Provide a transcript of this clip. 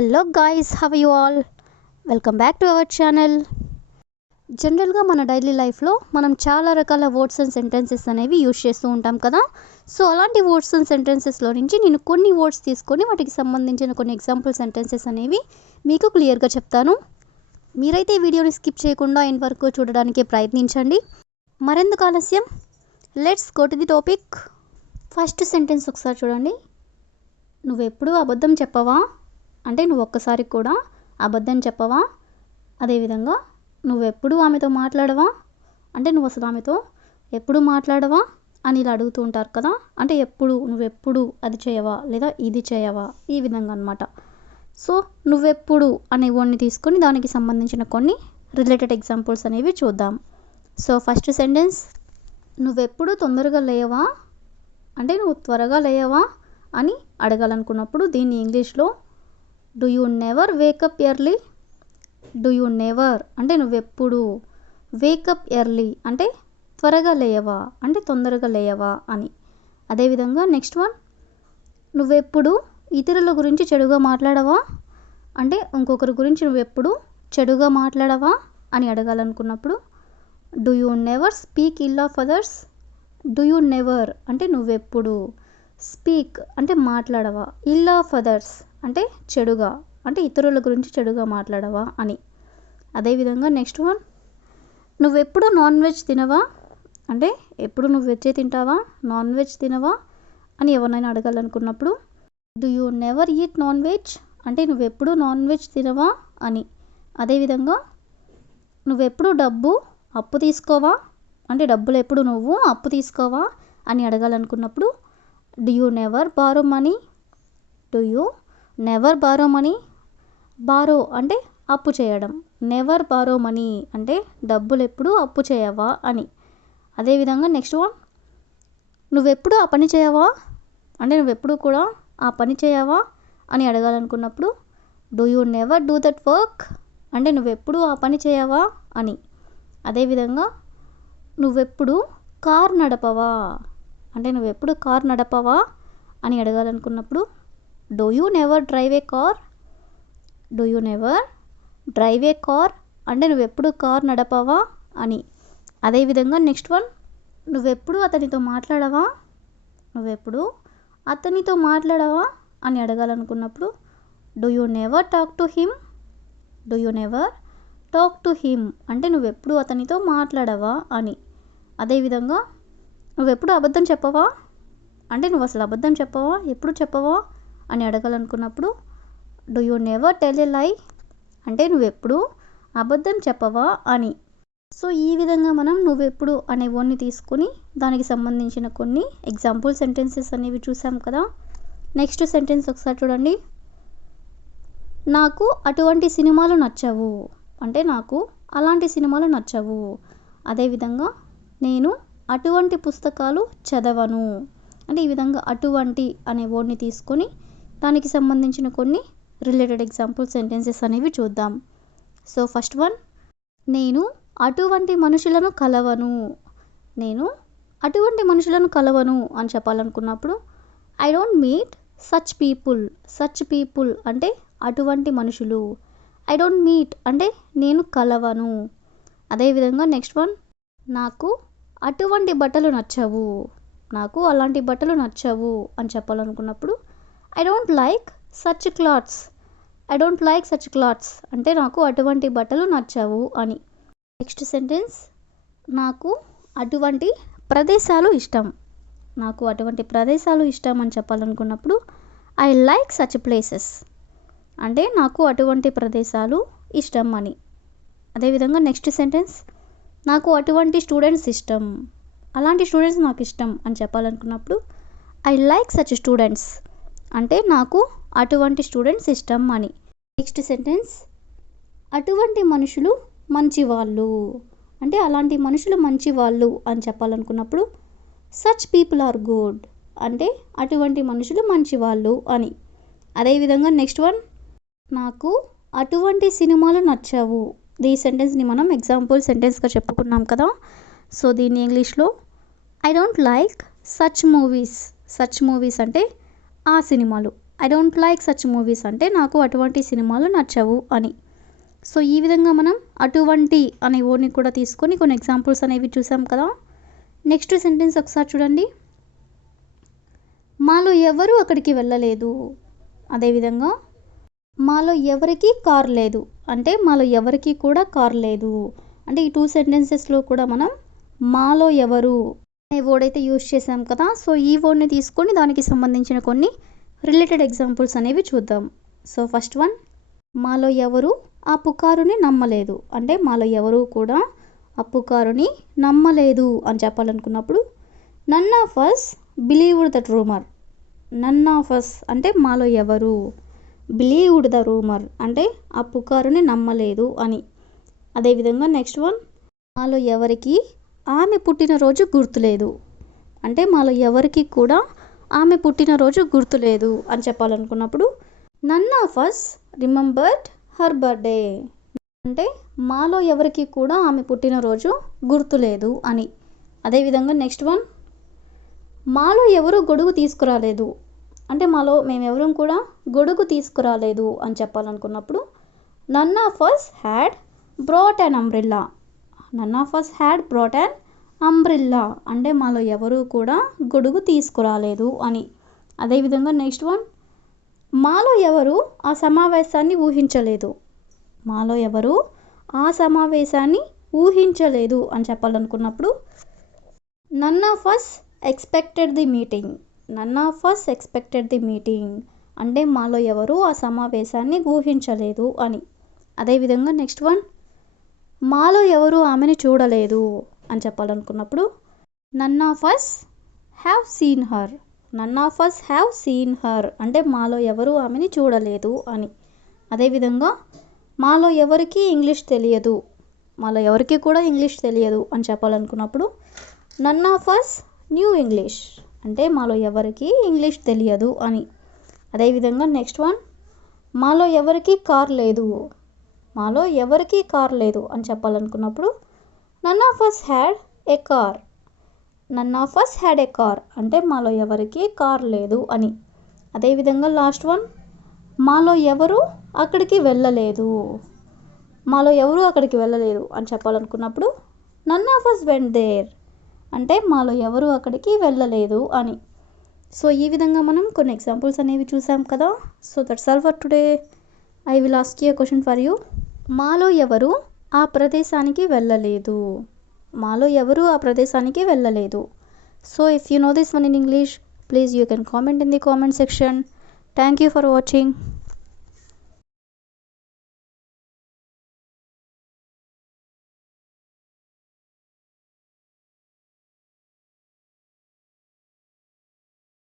Hello guys, have you all? Welcome back to our channel. జనరల్గా మన daily లైఫ్లో మనం చాలా రకాల వర్డ్స్ అండ్ సెంటెన్సెస్ అనేవి యూజ్ చేస్తూ ఉంటాం కదా. సో అలాంటి వర్డ్స్ అండ్ సెంటెన్సెస్లో నుంచి నేను కొన్ని వర్డ్స్ తీసుకొని వాటికి సంబంధించిన కొన్ని ఎగ్జాంపుల్ సెంటెన్సెస్ అనేవి మీకు క్లియర్గా చెప్తాను. మీరైతే ఈ వీడియోని స్కిప్ చేయకుండా ఎండ్ వరకు చూడడానికి ప్రయత్నించండి. మరెందుకు ఆలస్యం, let's go to the topic. First sentence ఒకసారి చూడండి. నువ్వెప్పుడు అబద్ధం చెప్పవా అంటే నువ్వు ఒక్కసారి కూడా అబద్ధం చెప్పవా. అదేవిధంగా నువ్వెప్పుడు ఆమెతో మాట్లాడవా అంటే నువ్వు అసలు ఆమెతో ఎప్పుడు మాట్లాడవా అని ఇలా అడుగుతూ ఉంటారు కదా. అంటే నువ్వెప్పుడు అది చేయవా లేదా ఇది చేయవా, ఈ విధంగా అనమాట. సో నువ్వెప్పుడు అనే వర్డ్ని తీసుకొని దానికి సంబంధించిన కొన్ని రిలేటెడ్ ఎగ్జాంపుల్స్ అనేవి చూద్దాం. సో ఫస్ట్ సెంటెన్స్, నువ్వెప్పుడు తొందరగా లేవా అంటే నువ్వు త్వరగా లేవా అని అడగాలనుకున్నప్పుడు దీన్ని ఇంగ్లీష్లో do you never wake up early. Do you never అంటే నువ్వెప్పుడు, వేకప్ ఎర్లీ అంటే త్వరగా లేయవా అంటే తొందరగా లేయవా అని. అదేవిధంగా నెక్స్ట్ వన్, నువ్వెప్పుడు ఇతరుల గురించి చెడుగా మాట్లాడవా అంటే ఇంకొకరి గురించి నువ్వెప్పుడు చెడుగా మాట్లాడవా అని అడగాలనుకున్నప్పుడు do you never speak ill of others. Do you never అంటే నువ్వెప్పుడు, స్పీక్ అంటే మాట్లాడవా, ఇల్ ఆఫ్ అదర్స్ అంటే చెడుగా అంటే ఇతరుల గురించి చెడుగా మాట్లాడవా అని. అదేవిధంగా నెక్స్ట్ వన్, నువ్వెప్పుడు నాన్ వెజ్ తినవా అంటే ఎప్పుడు నువ్వు వెజ్జే తింటావా, నాన్ వెజ్ తినవా అని ఎవరినైనా అడగాలనుకున్నప్పుడు do you never eat non veg అంటే నువ్వెప్పుడు నాన్ వెజ్ తినవా అని. అదేవిధంగా నువ్వెప్పుడు అప్పు తీసుకోవా అంటే డబ్బులు ఎప్పుడు నువ్వు అప్పు తీసుకోవా అని అడగాలనుకున్నప్పుడు do you never borrow money. Do you never borrow money. Borrow అంటే అప్పు చేయడం, నెవర్ బారో మనీ అంటే డబ్బులు ఎప్పుడు అప్పు చేయవా అని. అదేవిధంగా నెక్స్ట్ వన్, నువ్వెప్పుడు ఆ పని చేయవా అంటే నువ్వెప్పుడు కూడా ఆ పని చేయవా అని అడగాలనుకున్నప్పుడు do you never do that work అంటే నువ్వెప్పుడు ఆ పని చేయవా అని. అదేవిధంగా నువ్వెప్పుడు కార్ నడపవా అంటే నువ్వెప్పుడు కార్ నడపవా అని అడగాలనుకున్నప్పుడు do you never drive a car. Do you never drive a car అంటే నువ్వెప్పుడు కార్ నడపవా అని. అదేవిధంగా నెక్స్ట్ వన్, నువ్వెప్పుడు అతనితో మాట్లాడవా. నువ్వెప్పుడు అతనితో మాట్లాడవా అని అడగాలనుకున్నప్పుడు do you never talk to him. Do you never talk to him అంటే నువ్వెప్పుడు అతనితో మాట్లాడవా అని. అదేవిధంగా నువ్వెప్పుడు అబద్ధం చెప్పవా అంటే నువ్వు అసలు అబద్ధం చెప్పవా, ఎప్పుడు చెప్పవా అని అడగాలనుకున్నప్పుడు do you never tell a lie అంటే నువ్వెప్పుడు అబద్ధం చెప్పవా అని. సో ఈ విధంగా మనం నువ్వెప్పుడు అనే వర్డ్ని తీసుకొని దానికి సంబంధించిన కొన్ని ఎగ్జాంపుల్ సెంటెన్సెస్ అనేవి చూసాం కదా. నెక్స్ట్ సెంటెన్స్ ఒకసారి చూడండి. నాకు అటువంటి సినిమాలు నచ్చవు అంటే నాకు అలాంటి సినిమాలు నచ్చవు. అదేవిధంగా నేను అటువంటి పుస్తకాలు చదవను అంటే ఈ విధంగా అటువంటి అనే వర్డ్ని తీసుకొని దానికి సంబంధించిన కొన్ని రిలేటెడ్ ఎగ్జాంపుల్ సెంటెన్సెస్ అనేవి చూద్దాం. సో ఫస్ట్ వన్, నేను అటువంటి మనుషులను కలవను. నేను అటువంటి మనుషులను కలవను అని చెప్పాలనుకున్నప్పుడు I don't meet such people. Such people అంటే అటువంటి మనుషులు. ఐ డోంట్ మీట్ అంటే నేను కలవను. అదేవిధంగా నెక్స్ట్ వన్, నాకు అటువంటి బట్టలు నచ్చవు. నాకు అలాంటి బట్టలు నచ్చవు అని చెప్పాలనుకున్నప్పుడు I don't like such clothes. I don't like such clothes అంటే నాకు అటువంటి బట్టలు నచ్చవు అని. నెక్స్ట్ సెంటెన్స్, నాకు అటువంటి ప్రదేశాలు ఇష్టం. నాకు అటువంటి ప్రదేశాలు ఇష్టం అని చెప్పాలనుకున్నప్పుడు ఐ లైక్ సచ్ ప్లేసెస్ అంటే నాకు అటువంటి ప్రదేశాలు ఇష్టం అని. అదేవిధంగా నెక్స్ట్ సెంటెన్స్, నాకు అటువంటి స్టూడెంట్స్ ఇష్టం. అలాంటి స్టూడెంట్స్ నాకు ఇష్టం అని చెప్పాలనుకున్నప్పుడు ఐ లైక్ సచ్ స్టూడెంట్స్ అంటే నాకు అటువంటి స్టూడెంట్స్ ఇష్టం అని. నెక్స్ట్ సెంటెన్స్, అటువంటి మనుషులు మంచివాళ్ళు అంటే అలాంటి మనుషులు మంచివాళ్ళు అని చెప్పాలనుకున్నప్పుడు సచ్ పీపుల్ ఆర్ గుడ్ అంటే అటువంటి మనుషులు మంచివాళ్ళు అని. అదేవిధంగా నెక్స్ట్ వన్, నాకు అటువంటి సినిమాలు నచ్చవు. ఈ సెంటెన్స్ని మనం ఎగ్జాంపుల్ సెంటెన్స్గా చెప్పుకున్నాం కదా. సో దీన్ని ఇంగ్లీష్లో I don't like such movies. Such movies అంటే ఆ సినిమాలు, I don't like such movies అంటే నాకు అటువంటి సినిమాలు నచ్చవు అని. సో ఈ విధంగా మనం అటువంటి అనే వర్డ్ని కూడా తీసుకొని కొన్ని ఎగ్జాంపుల్స్ అనేవి చూసాం కదా. నెక్స్ట్ సెంటెన్స్ ఒకసారి చూడండి. మాలో ఎవరు అక్కడికి వెళ్ళలేదు. అదేవిధంగా మాలో ఎవరికి కార్ లేదు అంటే మాలో ఎవరికి కూడా కార్ లేదు. అంటే ఈ 2 సెంటెన్సెస్లో కూడా మనం మాలో ఎవరు అనే వర్డ్ అయితే యూజ్ చేసాం కదా. సో ఈ వర్డ్ని తీసుకొని దానికి సంబంధించిన కొన్ని రిలేటెడ్ ఎగ్జాంపుల్స్ అనేవి చూద్దాం. సో ఫస్ట్ వన్, మాలో ఎవరు ఆ పుకారుని నమ్మలేదు అంటే మాలో ఎవరు కూడా ఆ పుకారుని నమ్మలేదు అని చెప్పాలనుకున్నప్పుడు none of us believed that rumour. None of us అంటే మాలో ఎవరు, బిలీవ్డ్ ద రూమర్ అంటే ఆ పుకారుని నమ్మలేదు అని. అదేవిధంగా నెక్స్ట్ వన్, మాలో ఎవరికి ఆమె పుట్టినరోజు గుర్తులేదు అంటే మాలో ఎవరికి కూడా ఆమె పుట్టినరోజు గుర్తులేదు అని చెప్పాలనుకున్నప్పుడు none of us remembered her birthday అంటే మాలో ఎవరికి కూడా ఆమె పుట్టినరోజు గుర్తులేదు అని. అదేవిధంగా నెక్స్ట్ వన్, మాలో ఎవరు గొడుగు తీసుకురాలేదు అంటే మాలో మేమెవరూ కూడా గొడుగు తీసుకురాలేదు అని చెప్పాలనుకున్నప్పుడు none of us had brought an umbrella. None of us had brought an umbrella అంటే మాలో ఎవరూ కూడా గొడుగు తీసుకురాలేదు అని. అదేవిధంగా నెక్స్ట్ వన్, మాలో ఎవరు ఆ సమావేశాన్ని ఊహించలేదు. మాలో ఎవరు ఆ సమావేశాన్ని ఊహించలేదు అని చెప్పాలనుకున్నప్పుడు none of us expected the meeting. None of us expected the meeting అంటే మాలో ఎవరు ఆ సమావేశాన్ని ఊహించలేదు అని. అదేవిధంగా నెక్స్ట్ వన్, మాలో ఎవరు ఆమెని చూడలేదు అని చెప్పాలనుకున్నప్పుడు none of us have seen her. None of us have seen her అంటే మాలో ఎవరు ఆమెని చూడలేదు అని. అదేవిధంగా మాలో ఎవరికి ఇంగ్లీష్ తెలియదు, మాలో ఎవరికి కూడా ఇంగ్లీష్ తెలియదు అని చెప్పాలనుకున్నప్పుడు none of us knew English అంటే మాలో ఎవరికి ఇంగ్లీష్ తెలియదు అని. అదేవిధంగా నెక్స్ట్ వన్, మాలో ఎవరికి కార్ లేదు. మాలో ఎవరికి కార్ లేదు అని చెప్పాలనుకున్నప్పుడు none of us had a car. None of us had a car అంటే మాలో ఎవరికి కార్ లేదు అని. అదేవిధంగా లాస్ట్ వన్, మాలో ఎవరు అక్కడికి వెళ్ళలేదు. మాలో ఎవరు అక్కడికి వెళ్ళలేదు అని చెప్పాలనుకున్నప్పుడు none of us went there అంటే మాలో ఎవరు అక్కడికి వెళ్ళలేదు అని. సో ఈ విధంగా మనం కొన్ని ఎగ్జాంపుల్స్ అనేవి చూసాం కదా. So that's all for today. I will ask you a question for you. మాలో ఎవరు ఆ ప్రదేశానికి వెళ్ళలేదు. మాలో ఎవరు ఆ ప్రదేశానికి వెళ్ళలేదు. So if you know this one in English, please you can comment in the comment section. Thank you for watching.